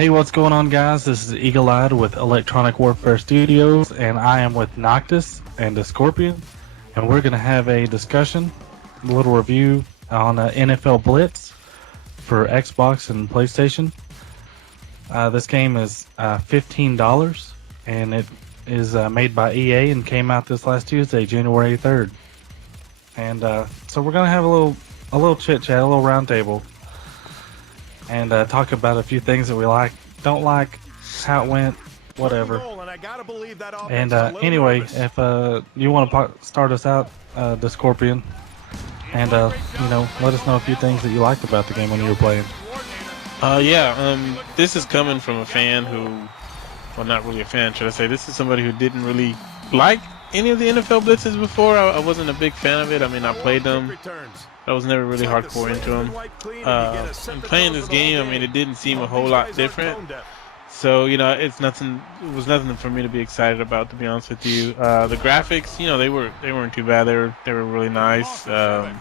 Hey, what's going on, guys? This is Eagle-Eyed with Electronic Warfare Studios, and I am with Noctis and the Scorpion, and we're going to have a discussion, a little review on NFL Blitz for Xbox and PlayStation. This game is $15, and it is made by EA and came out this last Tuesday, January 3rd. And so we're going to have a little chit-chat, a little round table, and talk about a few things that we like, don't like, how it went, whatever. And anyway, if you want to start us out, the Scorpion, and let us know a few things that you liked about the game when you were playing. This is coming from a fan who, well, not really a fan, should I say. This is somebody who didn't really like any of the NFL Blitzes before. I wasn't a big fan of it. I mean, I played them. I was never really hardcore into them. And playing this game, I mean, it didn't seem a whole lot different. So, it was nothing for me to be excited about, to be honest with you. The graphics, they weren't too bad. They were really nice. The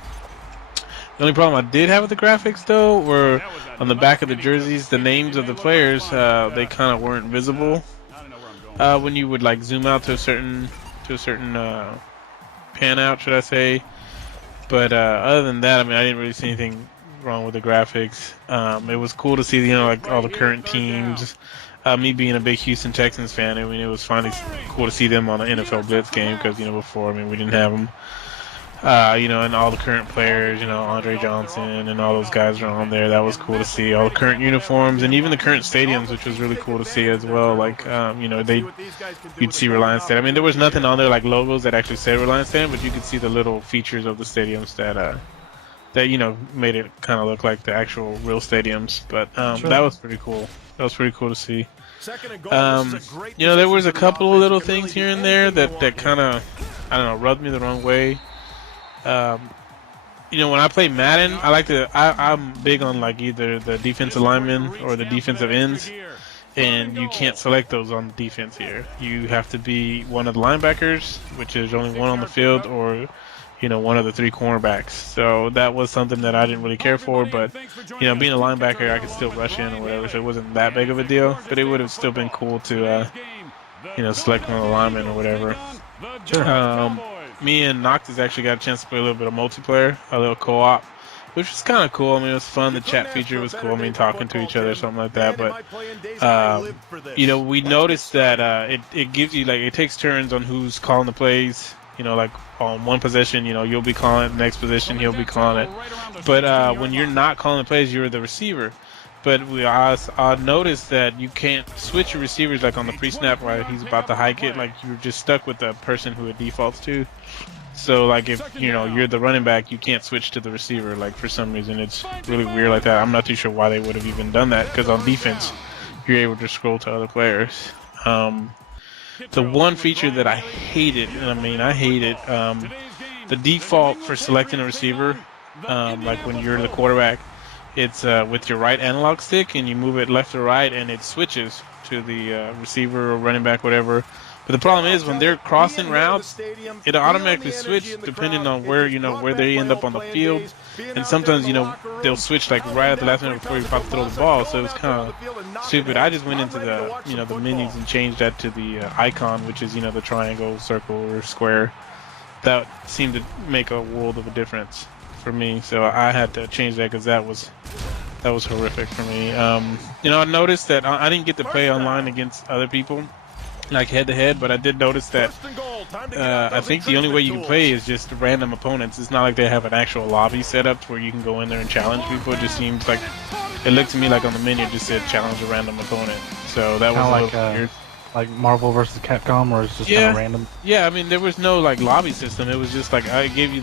only problem I did have with the graphics, though, were on the back of the jerseys, the names of the players, they kind of weren't visible. When you would like zoom out to a certain pan out, should I say. But other than that, I mean, I didn't really see anything wrong with the graphics. It was cool to see, like all the current teams. Me being a big Houston Texans fan, I mean, it was finally cool to see them on an NFL Blitz game because, before, I mean, we didn't have them. And all the current players, Andre Johnson and all those guys are on there. That was cool to see. All the current uniforms and even the current stadiums, which was really cool to see as well. Like, you'd see Reliance Stadium. I mean, there was nothing on there like logos that actually said Reliance Stadium, but you could see the little features of the stadiums that made it kind of look like the actual real stadiums. But sure. That was pretty cool. That was pretty cool to see. There was a couple of little things here and there that kind of, I don't know, rubbed me the wrong way. When I play Madden, I'm big on like either the defensive linemen or the defensive ends, and you can't select those on defense here. You have to be one of the linebackers, which is only one on the field, or one of the three cornerbacks. So that was something that I didn't really care for, but being a linebacker, I could still rush in or whatever, so it wasn't that big of a deal. But it would have still been cool to select one of the linemen or whatever. Sure. Me and Noctis actually got a chance to play a little bit of multiplayer, a little co-op, which was kind of cool. I mean, it was fun. The chat feature was cool. I mean, talking to each other, something like that. But, we noticed that it gives you, like, it takes turns on who's calling the plays. Like on one possession, you'll be calling it. The next position, he'll be calling it. But when you're not calling the plays, you're the receiver. But I noticed that you can't switch your receivers like on the pre-snap while he's about to hike it. Like you're just stuck with the person who it defaults to. So like if you're the running back, you can't switch to the receiver. Like for some reason, it's really weird like that. I'm not too sure why they would have even done that because on defense, you're able to scroll to other players. The one feature that I hated, the default for selecting a receiver, like when you're the quarterback. It's with your right analog stick, and you move it left or right, and it switches to the receiver or running back, whatever. But the problem is when they're crossing routes, it automatically switches depending on where they end up on the field. And sometimes they'll switch like right at the last minute before you're about to throw the ball. So it's kind of stupid. I just went into the menus and changed that to the icon, which is the triangle, circle, or square. That seemed to make a world of a difference for me, so I had to change that because that was horrific for me. I noticed that I didn't get to play online against other people, like head to head, but I did notice that I think the only way you can play is just random opponents. It's not like they have an actual lobby set up where you can go in there and challenge people. It just seems like it looked to me like on the menu it just said challenge a random opponent. So that was a little weird. Like Marvel versus Capcom, or it's just kind of random? Yeah, I mean, there was no like lobby system. It was just like it gave you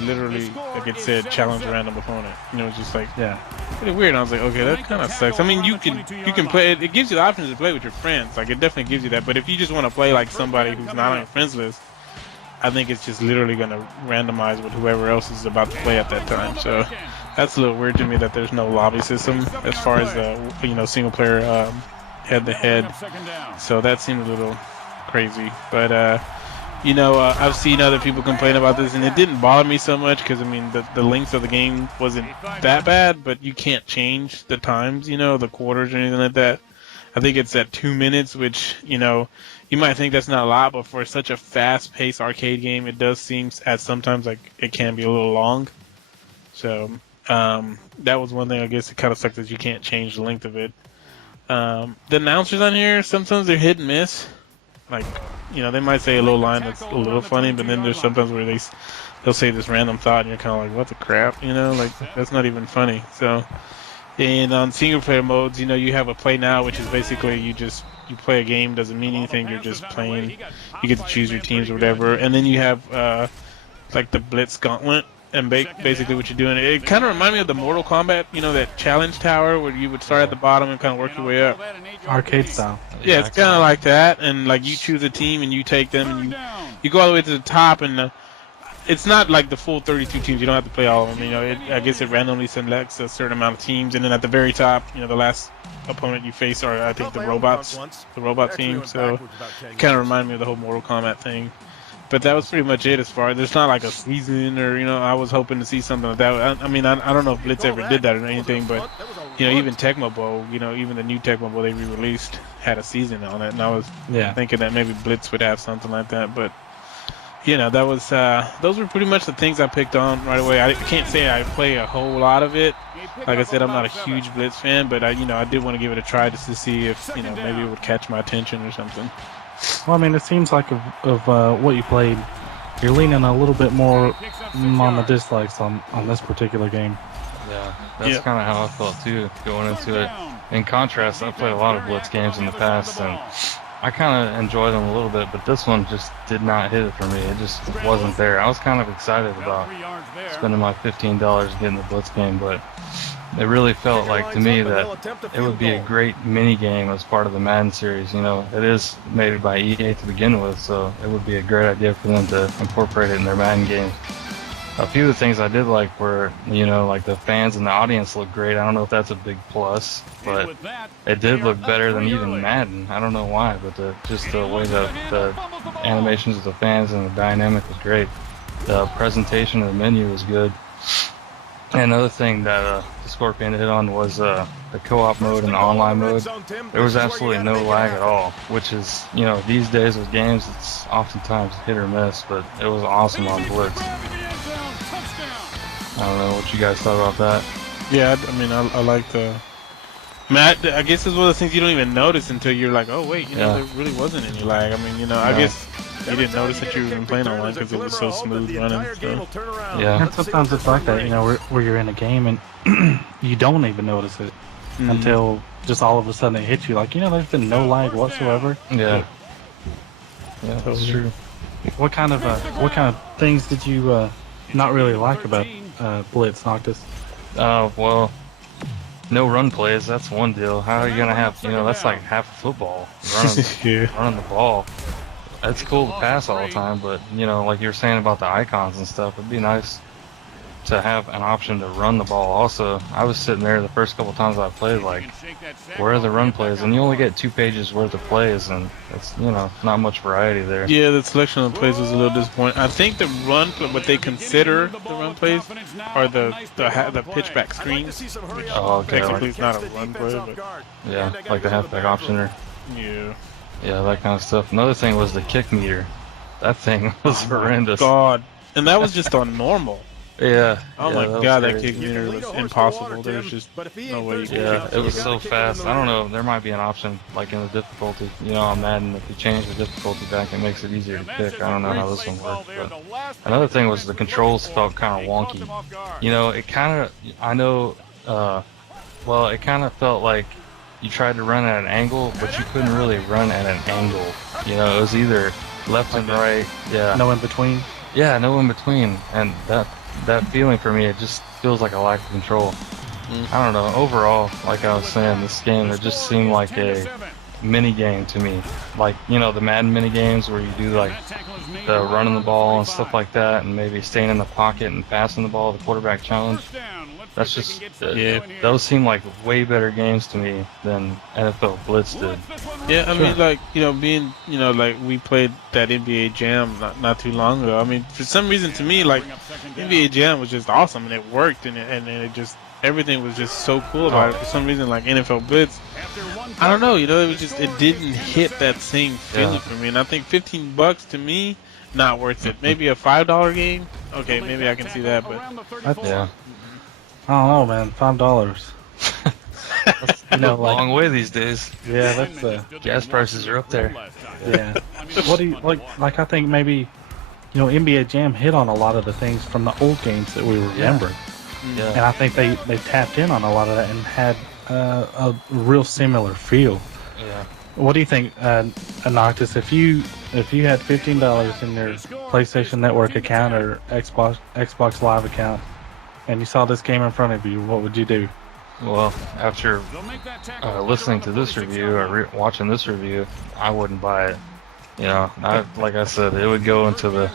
literally, like it said, challenge a random opponent. It was just like pretty weird. And I was like, okay, that kind of sucks. I mean, you can play it. It gives you the option to play with your friends. Like it definitely gives you that. But if you just want to play like somebody who's not on your friends list, I think it's just literally going to randomize with whoever else is about to play at that time. So that's a little weird to me that there's no lobby system as far as single player. Head to head, so that seemed a little crazy. But I've seen other people complain about this, and it didn't bother me so much because I mean the length of the game wasn't that bad, but you can't change the times, the quarters or anything like that. I think it's at 2 minutes, which you might think that's not a lot, but for such a fast-paced arcade game, it does seem at sometimes like it can be a little long. So that was one thing I guess it kind of sucks that you can't change the length of it. The announcers on here sometimes they're hit and miss. Like, they might say a little line that's a little funny, but then there's sometimes where they'll say this random thought, and you're kind of like, what the crap, like that's not even funny. So, and on single player modes, you have a play now, which is basically you play a game, doesn't mean anything, you're just playing. You get to choose your teams or whatever, and then you have like the Blitz Gauntlet. And basically what you're doing, it kind of reminded me of the Mortal Kombat, that challenge tower where you would start at the bottom and kind of work your way up. Arcade style. Yeah, it's kind of like that, and like you choose a team and you take them and you go all the way to the top, and it's not like the full 32 teams. You don't have to play all of them. I guess it randomly selects a certain amount of teams, and then at the very top, the last opponent you face are I think the robot team. So it kind of reminded me of the whole Mortal Kombat thing. But that was pretty much it as far as there's not like a season or, I was hoping to see something like that. I mean, I don't know if Blitz ever did that or anything, but, even Tecmo Bowl, even the new Tecmo Bowl they re-released had a season on it. And I was thinking that maybe Blitz would have something like that. But, that was, those were pretty much the things I picked on right away. I can't say I play a whole lot of it. Like I said, I'm not a huge Blitz fan, but I did want to give it a try just to see if, maybe it would catch my attention or something. Well, I mean, it seems like of what you played, you're leaning a little bit more on the dislikes on this particular game. Yeah, that's kind of how I felt too going into it. In contrast, I played a lot of Blitz games in the past, and I kind of enjoyed them a little bit, but this one just did not hit it for me. It just wasn't there. I was kind of excited about spending my $15 getting the Blitz game, but it really felt like to me that it would be a great mini game as part of the Madden series. It is made by EA to begin with, so it would be a great idea for them to incorporate it in their Madden games. A few of the things I did like were, like the fans and the audience looked great. I don't know if that's a big plus, but it did look better than even Madden. I don't know why, but just the way the animations of the fans and the dynamic was great. The presentation of the menu was good. And another thing that the Scorpion hit on was the co-op mode and the online mode. There was absolutely no lag at all, which is, these days with games, it's oftentimes hit or miss, but it was awesome on Blitz. I don't know what you guys thought about that. Yeah, I mean, I like the... I guess it's one of those things you don't even notice until you're like, oh, wait, there really wasn't any lag. I mean, I guess... You didn't notice that you were even playing online because it was so smooth running. So. Yeah. And sometimes it's like that, where you're in a game and you don't even notice it until just all of a sudden it hits you. Like, there's been no lag whatsoever. Yeah. Yeah, that's true. What kind of things did you not really like about Blitz, Noctis? Well, no run plays. That's one deal. How are you gonna have? That's like half of football. Running the ball. It's cool to pass all the time, but, like you were saying about the icons and stuff, it'd be nice to have an option to run the ball also. I was sitting there the first couple times I played like, where are the run plays? And you only get 2 pages worth of plays, and it's, not much variety there. Yeah, the selection of plays was a little disappointing. I think the what they consider the run plays are the pitchback screens, which technically is not a run play, but... Yeah, like the halfback optioner. Yeah, that kind of stuff. Another thing was the kick meter. That thing was horrendous. God. And that was just on normal. Yeah. Oh my God, that kick meter was impossible. There's just no way you could. Yeah, it was so fast. I don't know. There might be an option, like in the difficulty. On Madden, if you change the difficulty back, it makes it easier to kick. I don't know how this one works. But another thing was the controls felt kind of wonky. It kind of, it kind of felt like you tried to run at an angle, but you couldn't really run at an angle. It was either left and right. Yeah. No in between. Yeah, no in between, and that feeling for me, it just feels like a lack of control. I don't know. Overall, like I was saying, this game, it just seemed like a mini game to me. Like, the Madden mini games where you do like the running the ball and stuff like that, and maybe staying in the pocket and passing the ball, the quarterback challenge. That's just those seem like way better games to me than NFL Blitz did. Yeah, I mean, like, being, like we played that NBA Jam not too long ago. I mean, for some reason, to me, like, NBA Jam was just awesome and it worked and it just everything was just so cool about it. For some reason, like NFL Blitz, I don't know, it was just it didn't hit that same feeling for me. And I think $15 to me, not worth it. Maybe a $5 game, okay, maybe I can see that, but yeah. I don't know, man. $5. Like, long way these days. Yeah, that's gas prices are up there. Yeah. What do you like? I think maybe NBA Jam hit on a lot of the things from the old games that we remember. Yeah. And I think they tapped in on a lot of that and had a real similar feel. Yeah. What do you think, Noctis? If you had $15 in your PlayStation Network account or Xbox Live account, and you saw this game in front of you, what would you do? Well, after listening to this review or watching this review, I wouldn't buy it. Like I said, it would go into the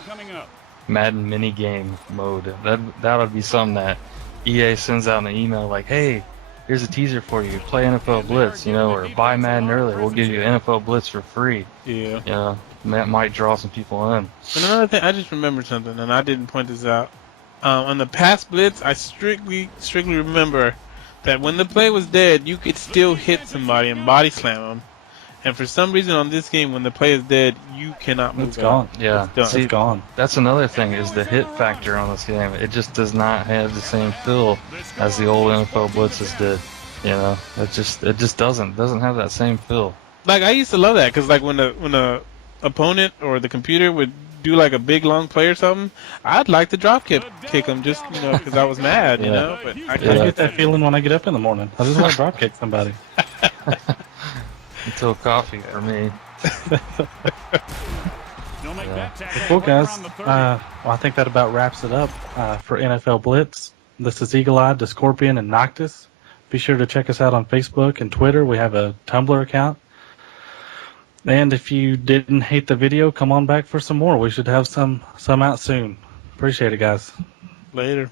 Madden mini game mode. That would be something that EA sends out an email like, "Hey, here's a teaser for you. Play NFL Blitz, or buy Madden early. We'll give you NFL Blitz for free." Yeah. That might draw some people in. And another thing, I just remembered something, and I didn't point this out. On the past Blitz, I strictly remember that when the play was dead, you could still hit somebody and body slam them. And for some reason on this game, when the play is dead, you cannot move. It's gone. Yeah, it's gone. That's another thing is the hit factor on this game. It just does not have the same feel as the old NFL Blitzes did. It just doesn't have that same feel. Like, I used to love that because like when the opponent or the computer would do like a big long play or something, I'd like to drop kick them just because I was mad, But I get that feeling when I get up in the morning. I just want to drop kick somebody. Until coffee for me. Cool, guys. Well, I think that about wraps it up for NFL Blitz. This is Eagle-Eyed, the Scorpion, and Noctis. Be sure to check us out on Facebook and Twitter. We have a Tumblr account. And if you didn't hate the video, come on back for some more. We should have some out soon. Appreciate it, guys. Later.